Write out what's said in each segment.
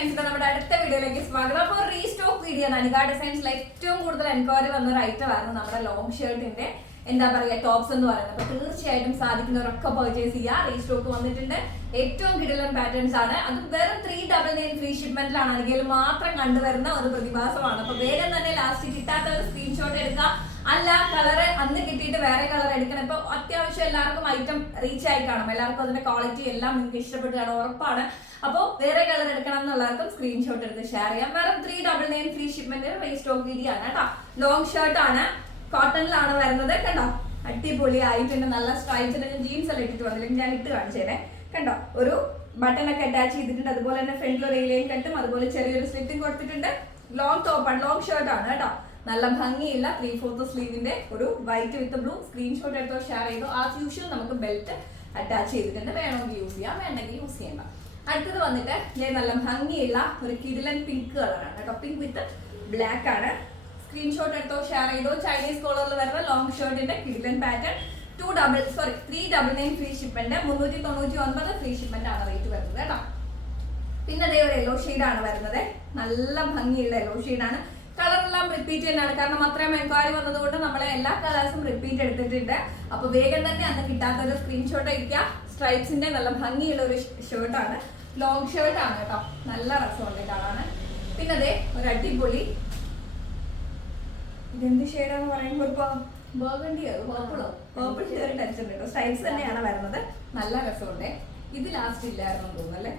ഡിസൈൻസിന്റെ നമ്മുടെ അടുത്ത വീഡിയോയിലേക്ക് സ്വാഗതം. അപ്പോൾ റീസ്റ്റോക്ക് വീഡിയോ അനിക ഡിസൈൻസിൽ ഏറ്റവും കൂടുതൽ എൻക്വയറി വന്ന ഒരു ഐറ്റം ആയിരുന്നു നമ്മുടെ ലോങ് ഷർട്ടിന്റെ എന്താ പറയുക ടോപ്സ് എന്ന് പറയുന്നത്. അപ്പൊ തീർച്ചയായിട്ടും സാധിക്കുന്നവരൊക്കെ പർച്ചേസ് ചെയ്യുക റീസ്റ്റോക്ക് വന്നിട്ടുണ്ട്. ഏറ്റവും കിടിലൻ പാറ്റേൺസ് ആണ്. അത് വെറും ത്രീ ഡബിൾ നയൻ ഫ്രീ ഷിപ്മെന്റിലാണ് അല്ലെങ്കിൽ മാത്രം കണ്ടുവരുന്ന ഒരു പ്രതിഭാസമാണ്. അപ്പൊ വേഗം തന്നെ ലാസ്റ്റ് കിട്ടാത്ത ഒരു സ്ക്രീൻഷോട്ട് എടുക്കുക അല്ല കളറ് അന്ന് കിട്ടിയിട്ട് വേറെ കളർ എടുക്കണം. ഇപ്പൊ അത്യാവശ്യം എല്ലാവർക്കും ഐറ്റം റീച്ച് ആയി കാണും. എല്ലാവർക്കും അതിന്റെ ക്വാളിറ്റി എല്ലാം നിങ്ങൾക്ക് ഇഷ്ടപ്പെട്ട് കാണും ഉറപ്പാണ്. അപ്പോൾ വേറെ കളർ എടുക്കണം എന്നുള്ളവർക്കും സ്ക്രീൻഷോട്ട് എടുത്ത് ഷെയർ ചെയ്യാം. വേറെ three double nine free shipment restock video ആണ് കേട്ടോ. ലോങ് ഷർട്ട് ആണ്. കോട്ടണിലാണ് വരുന്നത് കണ്ടോ? അടിപൊളി ആയിട്ടുണ്ട് നല്ല സ്ട്രൈപ്സിന്റെ ജീൻസ് എല്ലാം ഇട്ടിട്ട് വന്നില്ലെങ്കിൽ ഞാൻ ഇട്ട് കാണിച്ചേരെ കണ്ടോ? ഒരു ബട്ടൺ ഒക്കെ അറ്റാച്ച് ചെയ്തിട്ടുണ്ട്. അതുപോലെ തന്നെ ഫ്രണ്ടിൽ ഒരു കെട്ടും. അതുപോലെ ചെറിയൊരു സ്ലിറ്റും കൊടുത്തിട്ടുണ്ട്. ലോങ് ടോപ്പ് ആണ്. ലോങ് ആണ് കേട്ടോ. നല്ല ഭംഗിയുള്ള ത്രീ ഫോർത്ത് സ്ലീവിന്റെ ഒരു വൈറ്റ് വിത്ത് ബ്ലൂ സ്ക്രീൻഷോട്ട് എടുത്തോ ഷെയർ ചെയ്തോ. ആസ് യൂഷ്വൽ നമുക്ക് ബെൽറ്റ് അറ്റാച്ച് ചെയ്തിട്ടുണ്ട് വേണമെങ്കിൽ യൂസ് ചെയ്യാം. വേണ്ടെങ്കിൽ യൂസ് ചെയ്യണ്ട അടുത്തത് വന്നിട്ട് ഞാൻ നല്ല ഭംഗിയുള്ള ഒരു കിടിലൻ പിങ്ക് കളറാണ് കേട്ടോ പിങ്ക് വിത്ത് ബ്ലാക്ക് ആണ്. സ്ക്രീൻഷോട്ട് എടുത്തോ ഷെയർ ചെയ്തോ. ചൈനീസ് കോളറിൽ വരുന്ന ലോങ് ഷർട്ടിന്റെ കിടിലൻ pattern two double sorry three double nine free shipment മുന്നൂറ്റി തൊണ്ണൂറ്റി ഒൻപത് ഫ്രീ ഷിപ്മെന്റ് ആണ് റേറ്റ് വരുന്നത് കേട്ടോ പിന്നെ അതേ ഒരു യെല്ലോ ആണ് വരുന്നത്. നല്ല ഭംഗിയുള്ള യെല്ലോ ആണ്. കളർ എല്ലാം റിപ്പീറ്റ് തന്നെയാണ്. കാരണം അത്രയും എൻക്വയറി വന്നതുകൊണ്ട് നമ്മളെ എല്ലാ കളേഴ്സും റിപ്പീറ്റ് എടുത്തിട്ടുണ്ട്. അപ്പൊ വേഗം തന്നെ അന്ന് കിട്ടാത്ത ഒരു സ്ക്രീൻഷോട്ട് അയക്കുക സ്ട്രൈപ്സിന്റെ നല്ല ഭംഗിയുള്ള ഒരു ഷർട്ടാണ് ലോങ് ഷർട്ട് ആണ് കേട്ടോ. നല്ല രസമുണ്ട് കാണാൻ. പിന്നെ അതെ ഒരു അടിപൊളി. ഇതെന്ത് ഷെയ്ഡാന്ന് പറയുമ്പോൾ ഇപ്പൊ ബർഗണ്ടിയോ പേർപ്പിളോ? പേർപ്പിൾ ഷെയർ ടച്ച് ഉണ്ട് കേട്ടോ. സ്ട്രൈപ്സ് തന്നെയാണ് വരുന്നത്. നല്ല രസമുണ്ട്. ഇത് ലാസ്റ്റ് ഇല്ലായിരുന്നു തോന്നുന്നു അല്ലേ?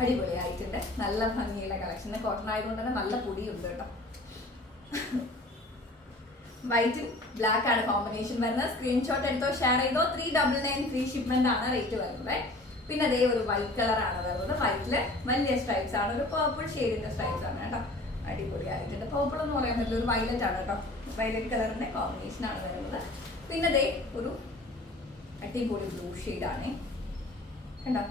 അടിപൊളിയായിട്ടുണ്ട്. നല്ല ഭംഗിയുള്ള കളക്ഷൻ കോട്ടൺ ആയതുകൊണ്ട് തന്നെ നല്ല പൊടിയുണ്ട് കേട്ടോ. വൈറ്റും ബ്ലാക്ക് ആണ് കോമ്പിനേഷൻ വരുന്നത്. സ്ക്രീൻഷോട്ട് എടുത്തോ ഷെയർ ചെയ്തോ. Three double nine free shipment ആണ് റേറ്റ് വരുന്നത്. പിന്നെ അതേ ഒരു വൈറ്റ് കളർ ആണ് വരുന്നത്. വൈറ്റിൽ വലിയ സ്ട്രൈപ്സ് ആണ്. ഒരു പേർപ്പിൾ ഷെയ്ഡിന്റെ സ്ട്രൈപ്സ് ആണ് കേട്ടോ. അടിപൊളി ആയിട്ടുണ്ട് പേർപ്പിൾ എന്ന് പറയാൻ പറ്റില്ല ഒരു വയലറ്റ് ആണ് കേട്ടോ. വയലറ്റ് കളറിന്റെ കോമ്പിനേഷൻ ആണ് വരുന്നത്. പിന്നെ അതേ ഒരു അടിപൊളി ബ്ലൂ ആണ്. കേട്ടോ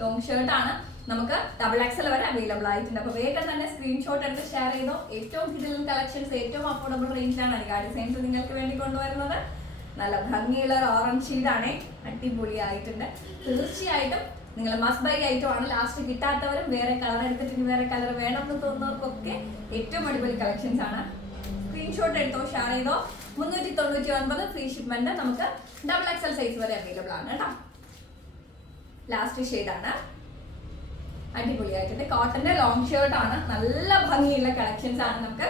ലോങ് ആണ്. നമുക്ക് ഡബിൾ എക്സൽ വരെ അവൈലബിൾ ആയിട്ടുണ്ട്. അപ്പൊ വേഗം തന്നെ സ്ക്രീൻഷോട്ട് എടുത്ത് ഷെയർ ചെയ്തോ. ഏറ്റവും കിടിലൻ കളക്ഷൻസ് ഏറ്റവും അഫോർഡബിൾ റേഞ്ചിലാണ് അരികാ ഡിസൈൻസ് നിങ്ങൾക്ക് വേണ്ടി കൊണ്ടുവരുന്നത്. നല്ല ഭംഗിയുള്ള ഓറഞ്ച് ഷീഡാണ് അടിപൊളിയായിട്ടുണ്ട്. തീർച്ചയായിട്ടും നിങ്ങൾ മസ്റ്റ് ബൈ ഐറ്റം ആണ്. ലാസ്റ്റ് കിട്ടാത്തവരും വേറെ കളർ എടുത്തിട്ട് വേറെ കളർ വേണമെന്ന് തോന്നുന്നവർക്കൊക്കെ ഏറ്റവും അടിപൊളി കളക്ഷൻസ് ആണ്. സ്ക്രീൻഷോട്ട് എടുത്തോ ഷെയർ ചെയ്തോ. മുന്നൂറ്റി തൊണ്ണൂറ്റി ഒൻപത് ഫ്രീ ഷിപ്മെന്റ് നമുക്ക് ഡബിൾ എക്സൽ സൈസ് വരെ അവൈലബിൾ ആണ് കേട്ടോ. ലാസ്റ്റ് ഷെയ്ഡാണ് അടിപൊളിയായിട്ടുണ്ട്. കോട്ടന്റെ ലോങ് ഷർട്ട് ആണ്. നല്ല ഭംഗിയുള്ള കളക്ഷൻസ് ആണ് നമുക്ക്.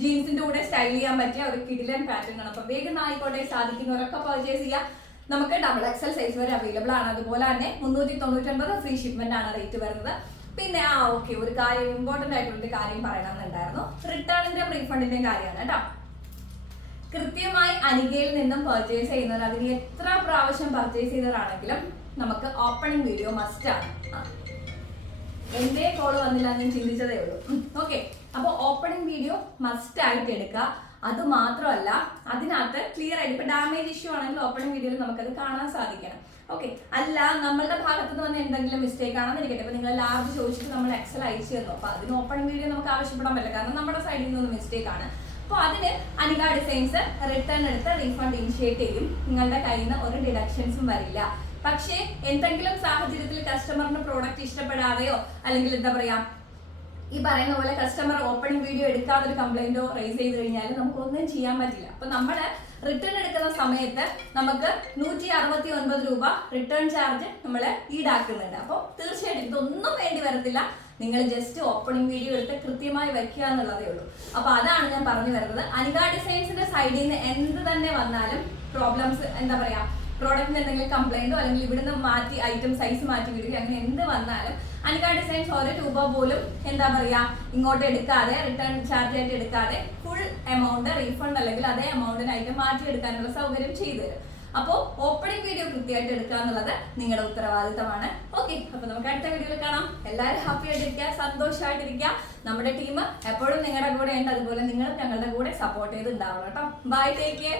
ജീൻസിന്റെ കൂടെ സ്റ്റൈൽ ചെയ്യാൻ പറ്റിയ ഒരു കിടിലൻ പാറ്റേൺ ആണ്. അപ്പൊ വേഗം ആയിക്കോട്ടെ സാധിക്കുന്നവരൊക്കെ പർച്ചേസ് ചെയ്യാം നമുക്ക് ഡബിൾ എക്സൽ സൈസ് വരെ അവൈലബിൾ ആണ്. അതുപോലെ തന്നെ മുന്നൂറ്റി തൊണ്ണൂറ്റൊൻപത് ഫ്രീ ഷിപ്മെന്റ് ആണ് റേറ്റ് വരുന്നത്. പിന്നെ ആ ഓക്കെ ഒരു കാര്യം ഇമ്പോർട്ടന്റ് ആയിട്ടുള്ള കാര്യം പറയണമെന്നുണ്ടായിരുന്നു. റിട്ടേണിന്റെയും റീഫണ്ടിന്റെയും കാര്യമാണ് കേട്ടോ. കൃത്യമായി അനികയിൽ നിന്നും പർച്ചേസ് ചെയ്യുന്നവർ അതിൽ എത്ര പ്രാവശ്യം പർച്ചേസ് ചെയ്തവരാണെങ്കിലും നമുക്ക് ഓപ്പണിംഗ് വീഡിയോ മസ്റ്റ് ആണ്. എന്റെ കോൾ വന്നില്ല ഞാൻ ചിന്തിച്ചതേ ഉള്ളൂ. ഓക്കെ അപ്പോൾ ഓപ്പണിംഗ് വീഡിയോ മസ്റ്റ് ആയിട്ട് എടുക്കുക. അത് മാത്രമല്ല അതിനകത്ത് ക്ലിയർ ആയിട്ട് ഇപ്പൊ ഡാമേജ് ഇഷ്യൂ ആണെങ്കിൽ ഓപ്പണിംഗ് വീഡിയോയിൽ നമുക്കത് കാണാൻ സാധിക്കണം. ഓക്കെ അല്ല നമ്മളുടെ ഭാഗത്ത് നിന്ന് വന്ന എന്തെങ്കിലും മിസ്റ്റേക്ക് ആണെന്ന് ഇരിക്കട്ടെ. ഇപ്പൊ നിങ്ങൾ ലാർജ് ചോദിച്ചിട്ട് നമ്മൾ എക്സൽ അയച്ചു തന്നു. അപ്പൊ അതിന് ഓപ്പണിംഗ് വീഡിയോ നമുക്ക് ആവശ്യപ്പെടാൻ പറ്റില്ല. കാരണം നമ്മുടെ സൈഡിൽ നിന്ന് മിസ്റ്റേക്ക് ആണ്. അപ്പോൾ അതിന് അനിക ഡിസൈൻസ് റിട്ടേൺ എടുത്ത് റീഫണ്ട് ഇനിഷ്യേറ്റ് ചെയ്യും. നിങ്ങളുടെ കയ്യിൽ നിന്ന് ഒരു ഡിഡക്ഷൻസും വരില്ല. പക്ഷേ എന്തെങ്കിലും സാഹചര്യത്തിൽ കസ്റ്റമറിന് പ്രോഡക്റ്റ് ഇഷ്ടപ്പെടാതെയോ അല്ലെങ്കിൽ എന്താ പറയാ ഈ പറയുന്ന പോലെ കസ്റ്റമർ ഓപ്പണിംഗ് വീഡിയോ എടുക്കാതെ ഒരു കംപ്ലൈന്റോ റേസ് ചെയ്ത് കഴിഞ്ഞാൽ നമുക്ക് ഒന്നും ചെയ്യാൻ പറ്റില്ല. അപ്പൊ നമ്മൾ റിട്ടേൺ എടുക്കുന്ന സമയത്ത് നമുക്ക് നൂറ്റി അറുപത്തി ഒൻപത് രൂപ റിട്ടേൺ ചാർജ് നമ്മൾ ഈടാക്കുന്നുണ്ട്. അപ്പോൾ തീർച്ചയായിട്ടും ഇതൊന്നും വേണ്ടി വരത്തില്ല. നിങ്ങൾ ജസ്റ്റ് ഓപ്പണിംഗ് വീഡിയോ എടുത്ത് കൃത്യമായി വെക്കുക എന്നുള്ളതേ ഉള്ളൂ. അപ്പൊ അതാണ് ഞാൻ പറഞ്ഞു വരുന്നത്. അനിക ഡിസൈൻസിന്റെ സൈഡിൽ നിന്ന് എന്ത് തന്നെ വന്നാലും പ്രോബ്ലംസ് എന്താ പറയാ പ്രോഡക്റ്റിന് എന്തെങ്കിലും കംപ്ലൈന്റോ അല്ലെങ്കിൽ ഇവിടുന്ന് മാറ്റി ഐറ്റം സൈസ് മാറ്റി വിടുകയോ അങ്ങനെ എന്ത് വന്നാലും അനിക ഡിസൈൻസ് ഒരു രൂപ പോലും എന്താ പറയുക ഇങ്ങോട്ട് എടുക്കാതെ റിട്ടേൺ ചാർജ് ആയിട്ട് എടുക്കാതെ ഫുൾ എമൗണ്ട് റീഫണ്ട് അല്ലെങ്കിൽ അതേ എമൗണ്ടിന് ഐറ്റം മാറ്റി എടുക്കാനുള്ള സൗകര്യം ചെയ്തു തരും. അപ്പോൾ ഓപ്പണിംഗ് വീഡിയോ കൃത്യമായിട്ട് എടുക്കുക എന്നുള്ളത് നിങ്ങളുടെ ഉത്തരവാദിത്തമാണ്. ഓക്കെ അപ്പോൾ നമുക്ക് അടുത്ത വീഡിയോയിൽ കാണാം. എല്ലാവരും ഹാപ്പി ആയിട്ടിരിക്കുക സന്തോഷമായിട്ടിരിക്കുക. നമ്മുടെ ടീം എപ്പോഴും നിങ്ങളുടെ കൂടെ ഉണ്ട്. അതുപോലെ നിങ്ങൾ ഞങ്ങളുടെ കൂടെ സപ്പോർട്ട് ചെയ്ത് ഉണ്ടാവണം കേട്ടോ. Bye take care